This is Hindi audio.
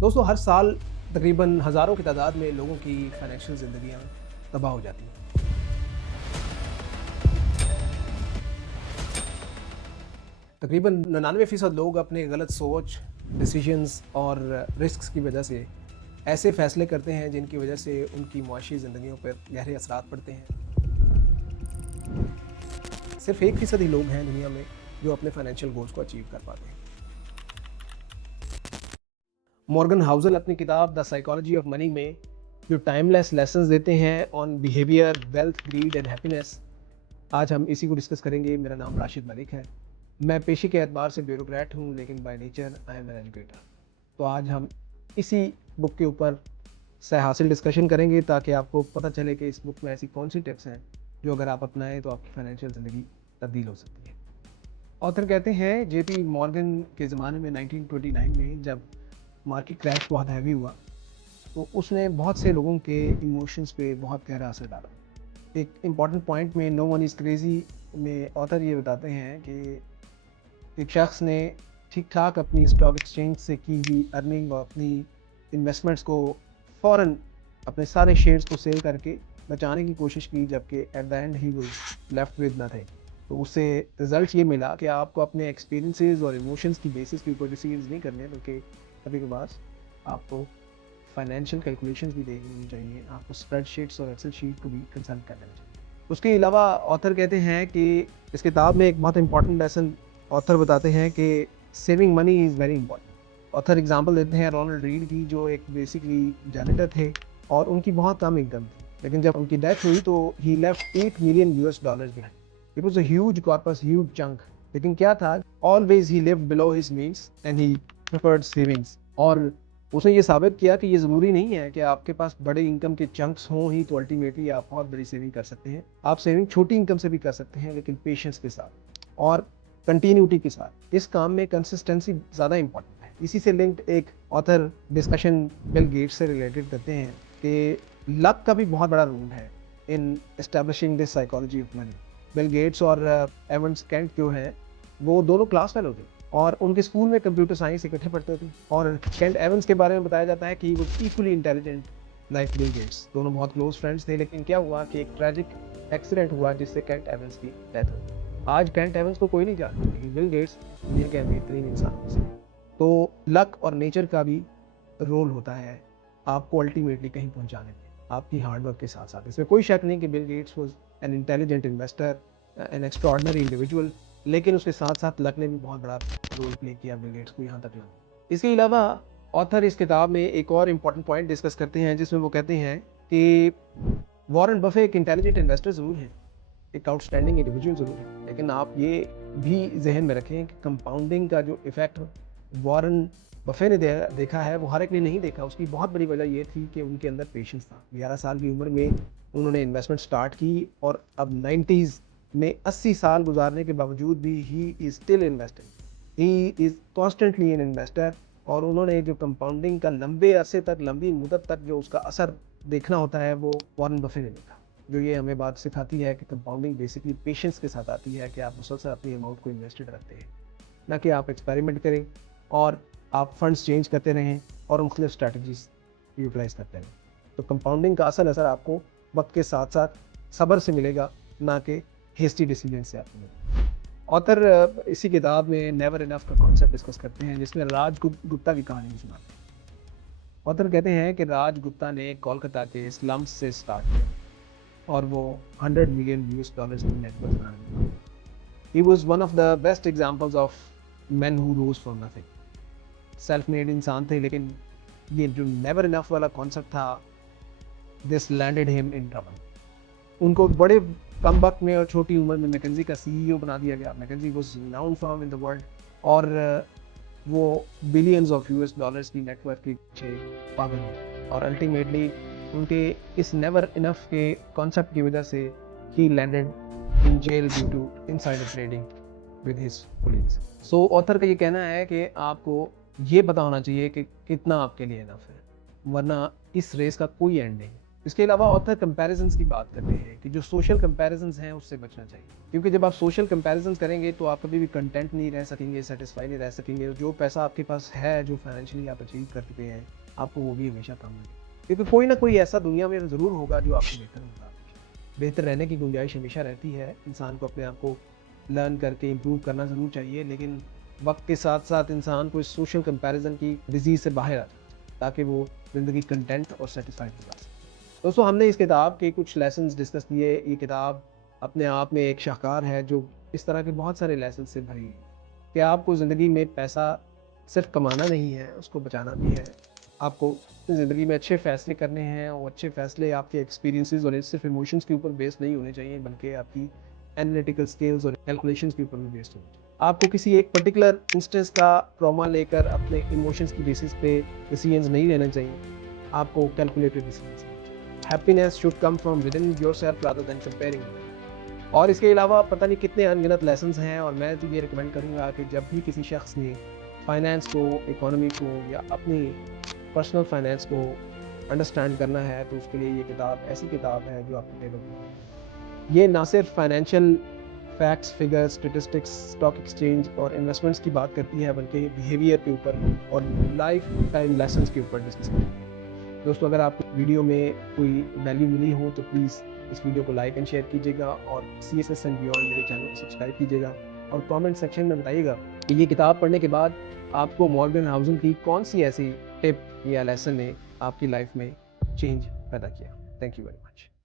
दोस्तों हर साल तकरीबन हज़ारों की तादाद में लोगों की फाइनेंशियल ज़िंदगियाँ तबाह हो जाती हैं। तकरीबन 99% लोग अपने गलत सोच, डिसीजंस और रिस्क्स की वजह से ऐसे फ़ैसले करते हैं जिनकी वजह से उनकी मुआशी ज़िंदगियों पर गहरे असरात पड़ते हैं। सिर्फ 1% ही लोग हैं दुनिया में जो अपने फाइनेंशियल गोल्स को अचीव कर पाते हैं। मॉर्गन हाउसल अपनी किताब द साइकोलॉजी ऑफ मनी में जो टाइमलेस लेसन्स देते हैं on behaviour, wealth, grid and happiness, आज हम इसी को डिस्कस करेंगे। मेरा नाम राशिद मलिक है। मैं पेशे के एतबार से ब्यूरोक्रेट हूँ, लेकिन by nature I am an educator. तो आज हम इसी बुक के ऊपर से हासिल डिस्कशन करेंगे ताकि आपको पता चले कि इस बुक में ऐसी कौन सी टिप्स हैं जो अगर आप अपनाएं तो आपकी फाइनेंशियल ज़िंदगी तब्दील हो सकती है। ऑथर कहते हैं जेपी मॉर्गन के ज़माने में 1929 में जब मार्केट क्रैश बहुत हैवी हुआ तो उसने बहुत से लोगों के इमोशंस पे बहुत गहरा असर डाला। एक इम्पॉर्टेंट पॉइंट में नो वन इज़ क्रेज़ी में ऑथर ये बताते हैं कि एक शख्स ने ठीक ठाक अपनी स्टॉक एक्सचेंज से की हुई अर्निंग और अपनी इन्वेस्टमेंट्स को फ़ौरन अपने सारे शेयर्स को सेल करके बचाने की कोशिश की, जबकि at the and he was left with nothing. तो उससे रिज़ल्ट ये मिला कि आपको अपने एक्सपीरियंसेस और इमोशंस की बेसिस के ऊपर डिसीजंस नहीं करने, बल्कि कभी कभार आपको फाइनेंशियल कैलकुलेशंस भी देखनी चाहिए, आपको स्प्रेडशीट्स और एक्सेल शीट को भी कंसल्ट करना चाहिए। उसके अलावा ऑथर कहते हैं कि इस किताब में एक बहुत इंपॉर्टेंट लेसन ऑथर बताते हैं कि saving money is very important. Author example देते हैं रोनाल्ड रीड की, जो एक बेसिकली जैनिटर थे और उनकी बहुत कम इनकम थी, लेकिन जब उनकी डेथ हुई तो ही left 8 million US dollars behind. It was a huge corpus, huge chunk. लेकिन क्या था, always he lived below his means and he preferred savings. और उसने ये साबित किया कि ये ज़रूरी नहीं है कि आपके पास बड़े इनकम के चंक्स हों ही तो अल्टीमेटली आप बहुत बड़ी सेविंग कर सकते हैं। आप सेविंग छोटी इनकम से भी कर सकते हैं, लेकिन पेशेंस के साथ और कंटिन्यूटी के साथ। इस काम में कंसिस्टेंसी ज़्यादा इंपॉर्टेंट है। इसी से लिंक्ड एक ऑथर डिस्कशन बिल गेट्स से रिलेटेड करते हैं कि लक का भी बहुत बड़ा रोल है in establishing this psychology of money. Bill Gates और एवंस कैंट जो है वो दोनों क्लास फेलो थे और उनके स्कूल में कंप्यूटर साइंस इकट्ठे पढ़ते थे। और केंट एवंस के बारे में बताया जाता है कि he was equally intelligent like Bill Gates. दोनों बहुत क्लोज फ्रेंड्स थे, लेकिन क्या हुआ कि एक ट्रैजिक एक्सीडेंट हुआ जिससे केंट एवंस की डेथ हो। आज केंट एवंस को कोई नहीं जानता, लेकिन बिल गेट्स दुनिया के बेहतरीन इंसानों में से। तो लक और नेचर का भी रोल होता है आपको अल्टीमेटली कहीं पहुंचाने में, आपकी हार्डवर्क के साथ साथ। इसमें कोई शक नहीं कि Bill Gates was an intelligent investor, N extraordinary individual, लेकिन उसके साथ साथ लक ने भी बहुत बड़ा रोल प्ले किया बिल गेट्स को यहाँ तक लाने। इसके अलावा ऑथर इस किताब में एक और इम्पॉर्टेंट पॉइंट डिस्कस करते हैं, जिसमें वो कहते हैं कि वॉरेन बफे एक इंटेलिजेंट इन्वेस्टर ज़रूर है, एक आउटस्टैंडिंग इंडिविजुअल ज़रूर है, लेकिन आप ये भी जहन में रखें कि कंपाउंडिंग का जो इफ़ेक्ट वॉरेन बफे ने देखा है वो हर एक ने नहीं देखा। उसकी बहुत बड़ी वजह ये थी कि उनके अंदर पेशेंस था। 11 साल की उम्र में उन्होंने इन्वेस्टमेंट स्टार्ट की और अब 90s में 80 साल गुजारने के बावजूद भी he is still investing, he is constantly an investor. और उन्होंने जो कंपाउंडिंग का लंबे अरसे तक, लंबी मुद्दत तक जो उसका असर देखना होता है, वो वॉरेन बफे ने देखा। जो ये हमें बात सिखाती है कि कंपाउंडिंग बेसिकली पेशेंस के साथ आती है, कि आप मुसलसल अपनी अमाउंट को इन्वेस्टेड रखते हैं, ना कि आप एक्सपेरिमेंट करें और आप फंड्स चेंज करते रहें और मुख्तलिफ स्ट्रैटेजीज यूटिलाइज करते रहें। तो कंपाउंडिंग का असल असर आपको वक्त के साथ साथ सब्र से मिलेगा, ना कि हेस्टी डिसीजन से आपको मिलेगा। ऑथर इसी किताब में नेवर इनफ का कॉन्सेप्ट डिस्कस करते हैं, जिसमें राज गुप्ता की कहानी सुनाते हैं। ऑथर कहते हैं कि राज गुप्ता ने कोलकाता के स्लम्स से स्टार्ट किया और वो 100 मिलियन यूएस डॉलर्स की नेटवर्थ बनाने लगा। He was one of the best examples of man who rose from nothing. Self made इंसान थे, लेकिन ये जो नेवर इनफ वाला कॉन्सेप्ट था, this landed him in trouble. उनको बड़े कम वक्त में और छोटी उम्र में मैकेंजी का सीईओ बना दिया गया। McKinsey was renowned firm in the world और वो बिलियंस ऑफ यूएस डॉलर्स की नेटवर्क के पीछे पागल हो, और अल्टीमेटली उनके इस नेवर इनफ के कॉन्सेप्ट की वजह से ही landed in jail due to insider trading with his colleagues. So author का ये कहना है कि आपको ये पता होना चाहिए कि कितना आपके लिए इनफ है, वरना इस रेस का कोई एंड नहीं। इसके अलावा ऑथर कंपैरिजंस की बात करते हैं कि जो सोशल कंपैरिजंस हैं उससे बचना चाहिए, क्योंकि जब आप सोशल कंपैरिजंस करेंगे तो आप कभी भी कंटेंट नहीं रह सकेंगे, सेटिस्फाई नहीं रह सकेंगे। जो पैसा आपके पास है, जो फाइनेंशियली आप अचीव कर चुके हैं, आपको वो भी हमेशा कम लगे, क्योंकि कोई ना कोई ऐसा दुनिया में ज़रूर होगा जो आपको बेहतर होगा। बेहतर रहने की गुंजाइश हमेशा रहती है। इंसान को अपने आप को लर्न करके इम्प्रूव करना ज़रूर चाहिए, लेकिन वक्त के साथ साथ इंसान को इस सोशल कंपैरिजन की डिजीज़ से बाहर आ जाए ताकि वो ज़िंदगी कंटेंट और सेटिस्फाइड गुजार सके। दोस्तों, हमने इस किताब के कुछ लेसन्स डिस्कस किए। ये किताब अपने आप में एक शाहकार है जो इस तरह के बहुत सारे लेसन से भरी है कि आपको ज़िंदगी में पैसा सिर्फ कमाना नहीं है, उसको बचाना भी है। आपको ज़िंदगी में अच्छे फ़ैसले करने हैं और अच्छे फ़ैसले आपके एक्सपीरियंसेस और सिर्फ इमोशंस के ऊपर बेस्ड नहीं होने चाहिए, बल्कि आपकी एनालिटिकल स्किल्स और कैलकुलेशंस के ऊपर भी बेस्ड होने चाहिए। आपको किसी एक पर्टिकुलर इंस्टेंस का ट्रॉमा लेकर अपने इमोशंस की बेसिस पे डिसीजंस नहीं लेने चाहिए। आपको calculated decisions. Happiness should come from within yourself rather than comparing. और इसके अलावा पता नहीं कितने अनगिनत लेसन्स हैं, और मैं तो ये रिकमेंड करूँगा कि जब भी किसी शख्स ने फाइनेंस को, इकोनॉमी को या अपनी पर्सनल फाइनेंस को अंडरस्टैंड करना है तो उसके लिए ये किताब ऐसी किताब है जो आपको अवेलेबल है। ये ना सिर्फ financial facts, figures, statistics, stock exchange और इन्वेस्टमेंट्स की बात करती है, बल्कि बिहेवियर के ऊपर और लाइफ टाइम लेसन्स के ऊपर डिस्कस करती है। दोस्तों, अगर आपको वीडियो में कोई वैल्यू मिली हो तो प्लीज़ इस वीडियो को लाइक एंड शेयर कीजिएगा, और CSS एंड बियॉन्ड मेरे चैनल को सब्सक्राइब कीजिएगा, और कमेंट सेक्शन में बताइएगा कि ये किताब पढ़ने के बाद आपको मॉर्गन हाउसल की कौन सी ऐसी टिप या लेसन ने आपकी लाइफ में चेंज पैदा किया। Thank you very much.